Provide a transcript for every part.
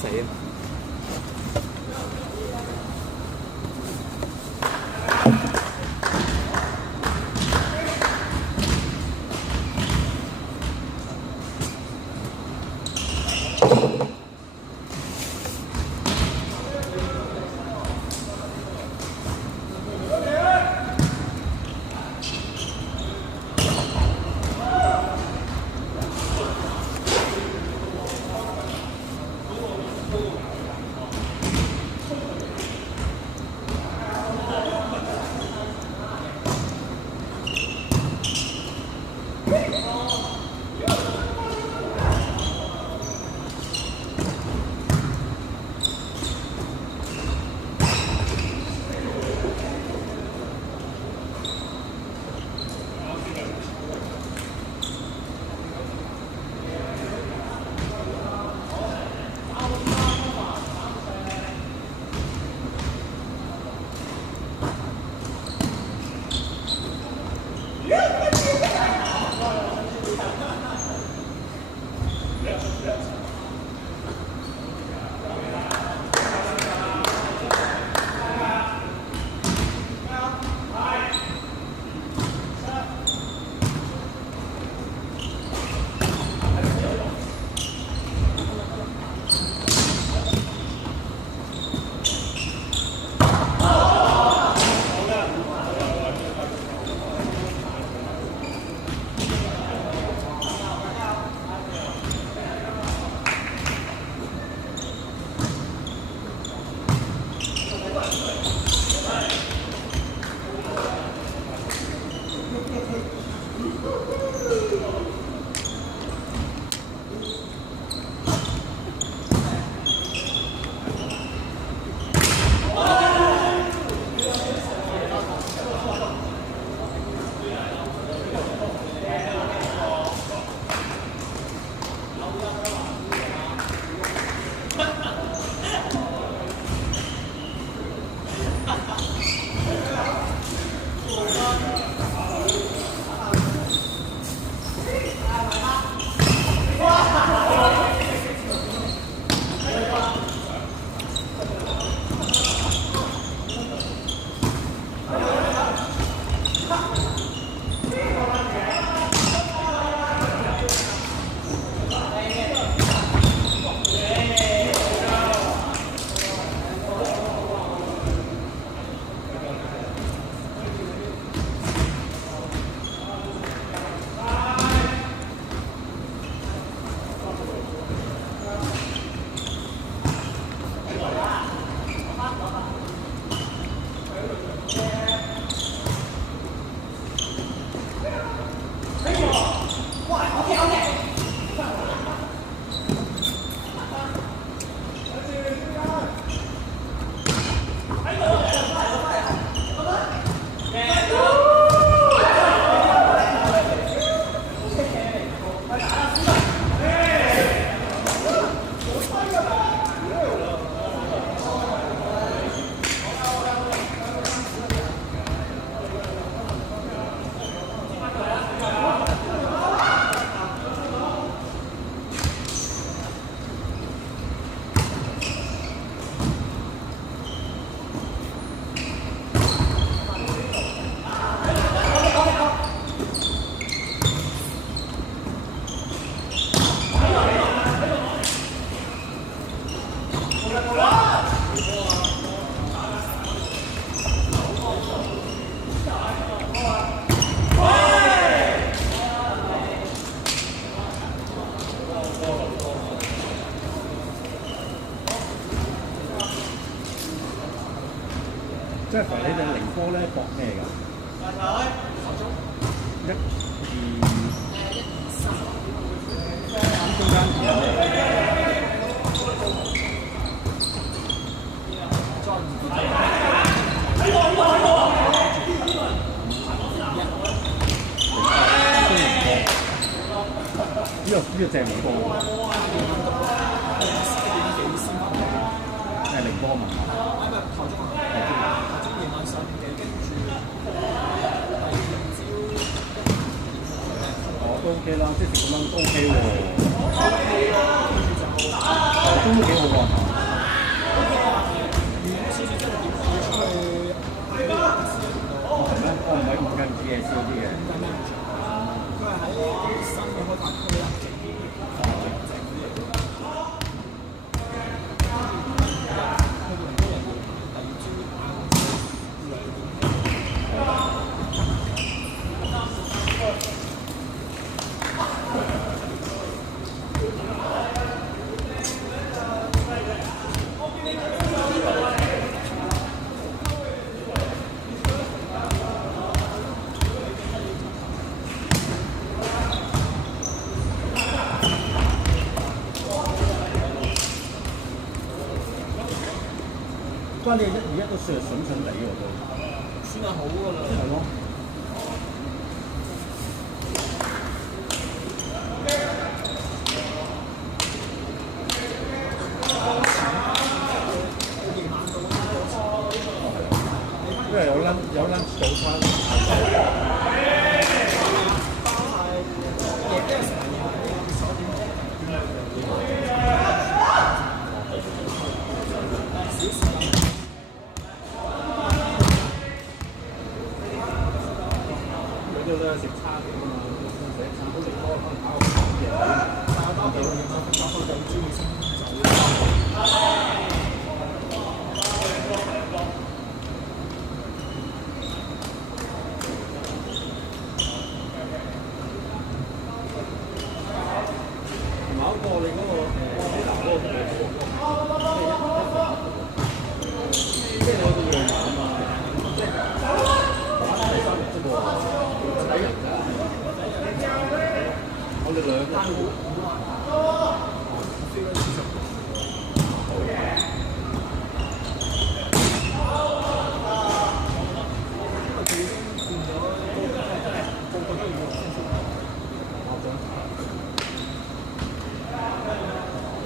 死啊！即係你哋零波咧搏咩㗎？一、二、中間呢個正零波喎，係零波嘛？都 OK 啦，即係食咁樣都 OK 喎。鐘都幾好喎。係咩？我唔係唔近似夜宵啲嘅。佢係喺新嘅開發區啊。不過你而家都算係筍筍地喎都。算係好㗎啦。係咯。因為有 lunch 早餐。佢都食餐嘅嘛，食餐好食多，可能搞個嘢。打包俾佢嘛，打包就專業先走。考過你嗰個喺南嗰個即係我哋夜晚啊嘛，即係玩第3日啫喎，第1日咋？我哋2日都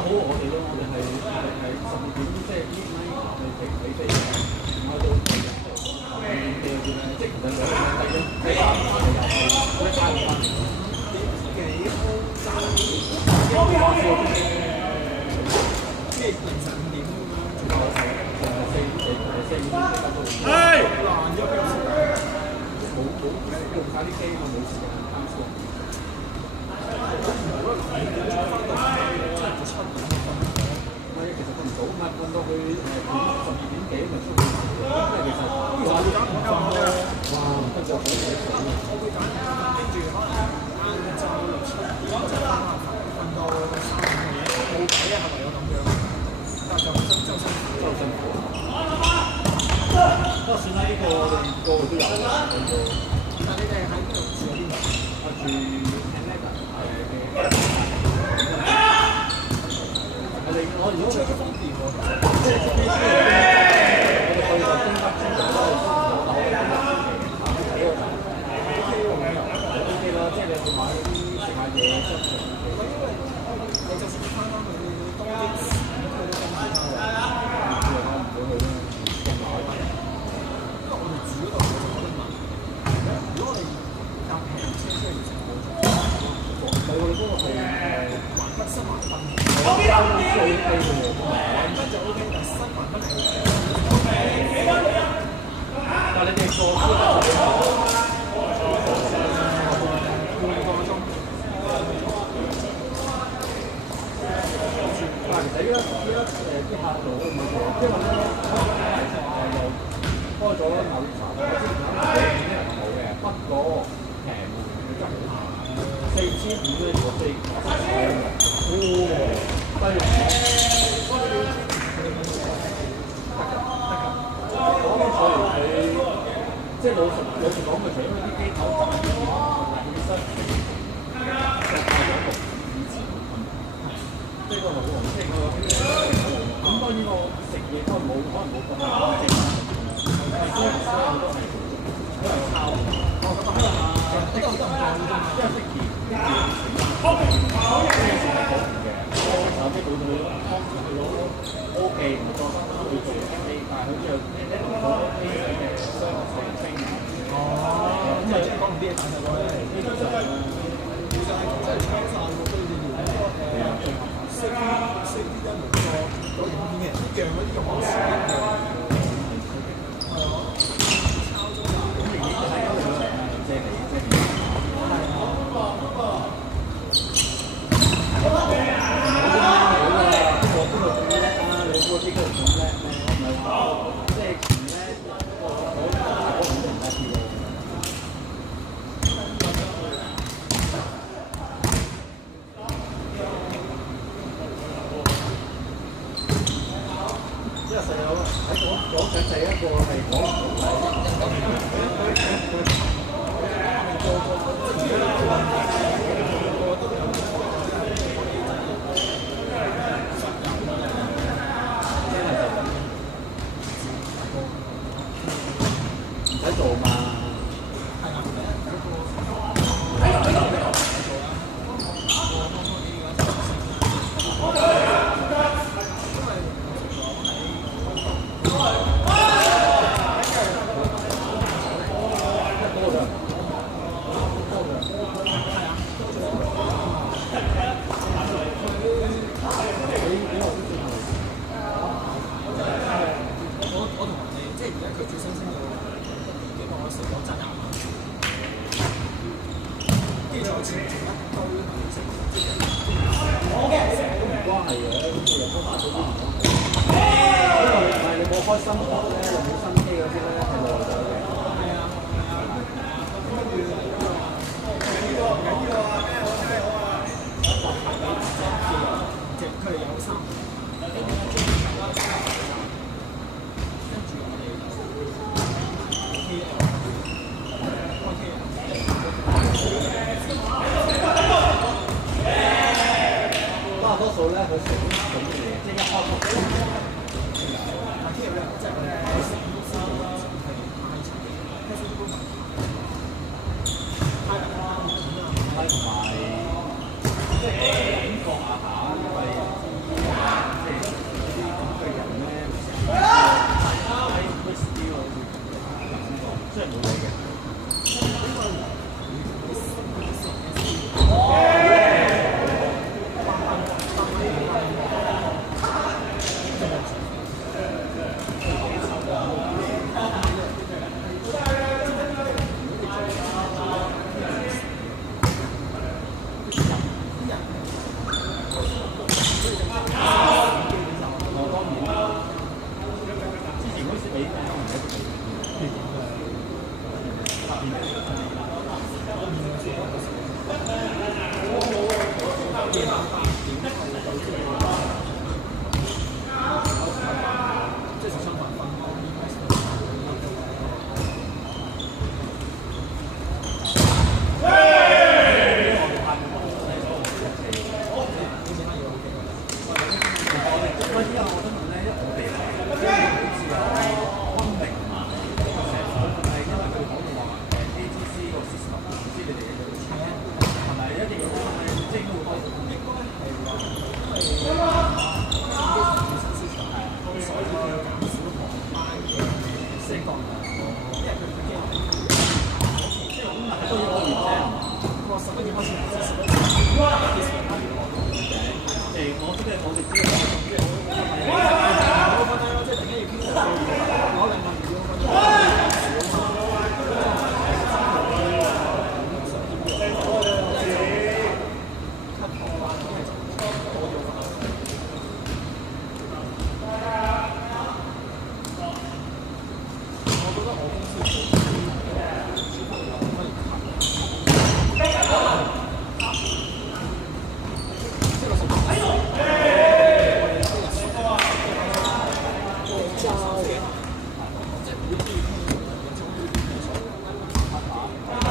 好我哋咯，我哋係12點即係呢咪起飛嘅，開到即係其實2日第1、第3日一間翻。即係凌晨5點咁樣。係。難咗冇用曬啲機嘛，冇時間啱數。其實咁早嘛，瞓到去12點幾咪出去。因為其實呢個要揀唔夠嘅。哇！不過好鬼爽啊！我會揀跟住可能晏晝6、7點就瞓到3、5點，冇計啊，係咪有咁樣？但係就真辛苦，真辛苦。不過算啦，呢個我哋個個都有。但係你哋喺邊度住啊？邊度？我住 Canada，我如果出咗方便喎，即係我哋去到東北先做多個我哋東北先嚟幾個站 OK 啦，即係你去買啲食下嘢出嚟。因為你就算翻返去東京市，佢都跟住翻嚟。唔會去啦，咁耐。因為我哋住嗰度就可能問，如果我哋搭平車出嚟食冇錯，我哋嗰個係環北新環濱。我邊度最低嘅喎，環北就 OK，但係新環北係但係你哋過半個鐘。但係其實依家啲客做都唔錯，因為咧又開咗牛雜，我之前諗啲人冇嘅，不過平佢真係好平，4500咧我飛低落。所以佢即係老實講，佢除咗啲機構賺錢本身就帶咗個以前嘅困難，即係個老黃即係咁當然我食嘢都冇可能冇咁乾淨，所以好多係靠即係識甜，有時係好甜嘅，有啲會去攞 OK 唔多去做 MA， 但係佢就好多 A 嘅雙成星。哦，咁就講唔啲嘢，但係我呢個就其實係真係抽曬好多嘢料，識啲人講仔仔一個係講唔使做嘛。開心學咧，冇心機嗰啲咧係耐咗嘅。係啊，即係佢哋有心。跟住我哋多數咧佢食啲咁嘅嘢，即係一開頭。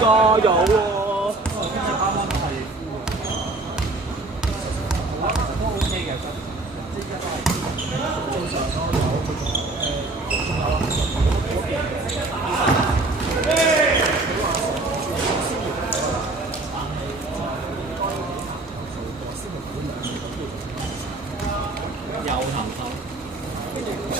加油喎！都 OK 嘅，即係而家都係正常咯，有能手，跟住我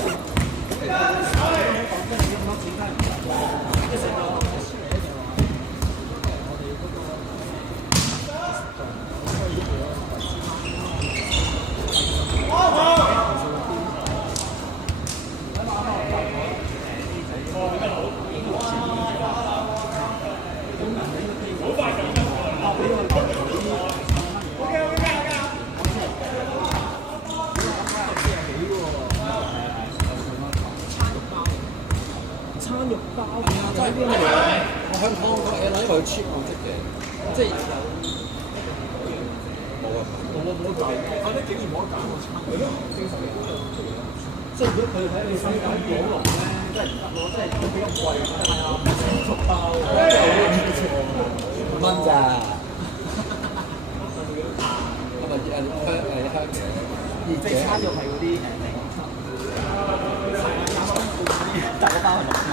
喺香港嘅啦，因為佢 cheap 好啲嘅，即係冇啊，冇特別，反正竟然冇得揀個餐，係咯，正常嚟講，即係如果佢喺你新界九龍咧，真係唔得咯，即係都比較貴。係啊，熟包5蚊咋？係咪香嘅？即係餐肉係嗰啲大個包係6蚊。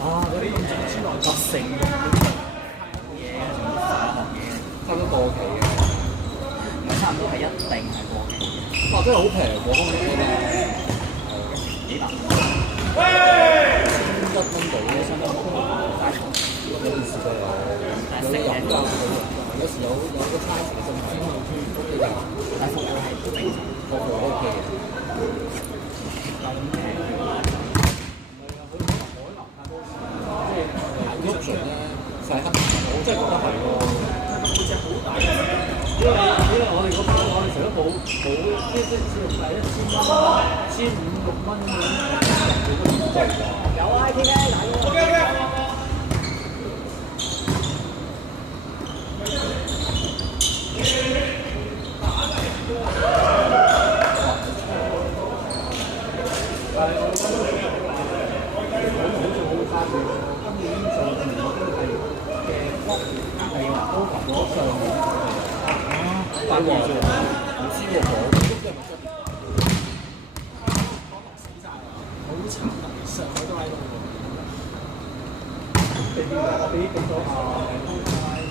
啊！嗰啲咁精之內特性嘅嘢，仲化學嘢，差唔多過期嘅，差唔多係一定係過期嘅。哇！真係好平喎，嗰啲咧，幾百蚊。1蚊到咧，相當好平。有件事都有，有飲㗎，有時有個差池嘅心態，咁你就但服務係正常，個個都 OK 嘅。option 咧，細黑，我真係覺得係喎。背脊好大，因為我哋嗰包我哋成日都冇即係似用第1500、1600咁樣，有 I T 咧，大鑊啫，唔知喎，我都真係唔知。好慘啊！上海都喺度喎。俾咗啊，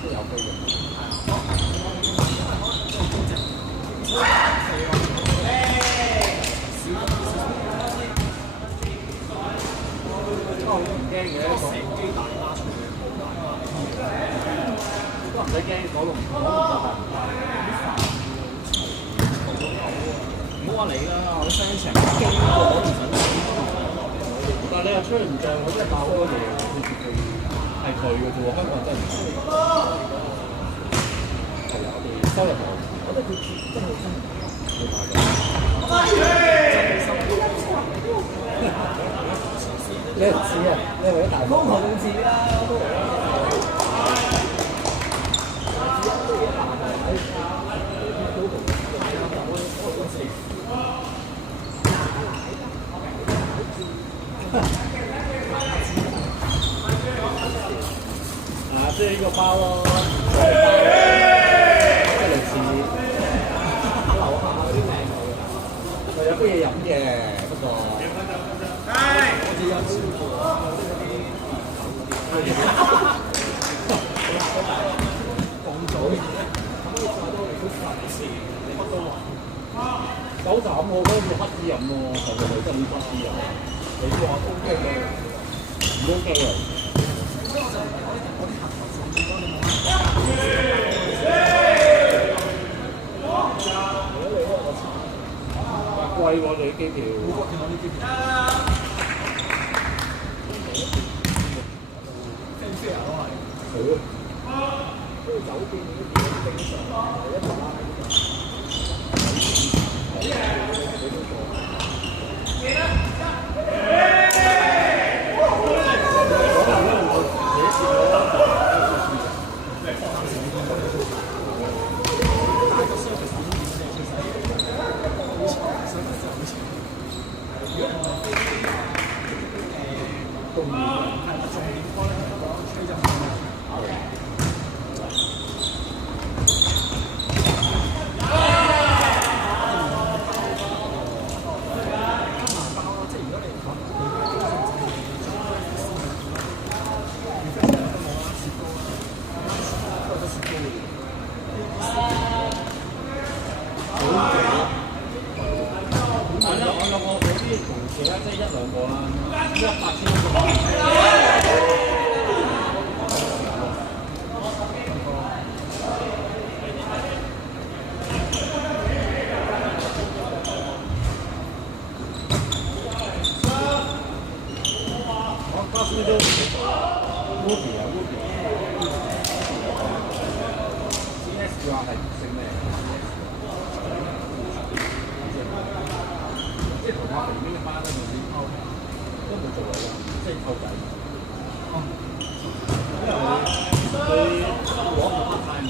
都有飛嘅。我唔驚嘅，成機大拉出去，好大。都唔使驚，嗰龍就係唔大。唔好話你啦，我啲 friend 成日經過都唔想睇。但係你又吹唔漲，我真係爆嗰個嘢，係佢嘅啫喎，香港真係唔係。係啊，我哋收入冇，我覺得佢真係好辛苦，好大嘅。你唔知啊？你係為咗大高頭仲似啦，都嚟啦。即係呢個包咯，即係類似樓下嗰啲名佢有啲嘢飲嘅，不過好似有少少講咗嘅嘢，咁你太多你都費事，你乜都話。酒斬我覺得要黑啲飲咯，係咪真係要黑啲飲？你話 OK 嘅，唔 OK 嘅。貴喎，你啲機票。飛啊都係。係咯。酒店嗰啲正常100拉。其他即係1、2個啦，100、1000個。巴士都烏皮啊，GS 嘅話係姓咩？即係同我旁邊嘅班咧，冇啲溝，都冇做嚟嘅，即係溝仔。因為佢攞個 part time 咁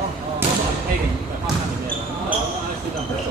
啊 pay 嘅 part time 係咩啦？咁啊，先得唔做。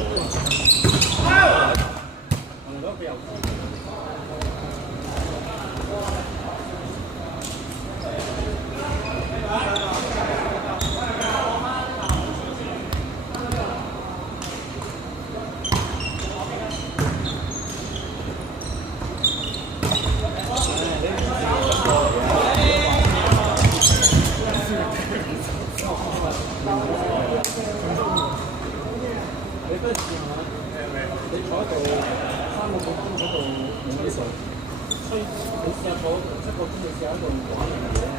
試下，你坐喺度3個半鐘喺度冇乜水，吹，你試下坐7個鐘，你試下喺度玩樣嘢。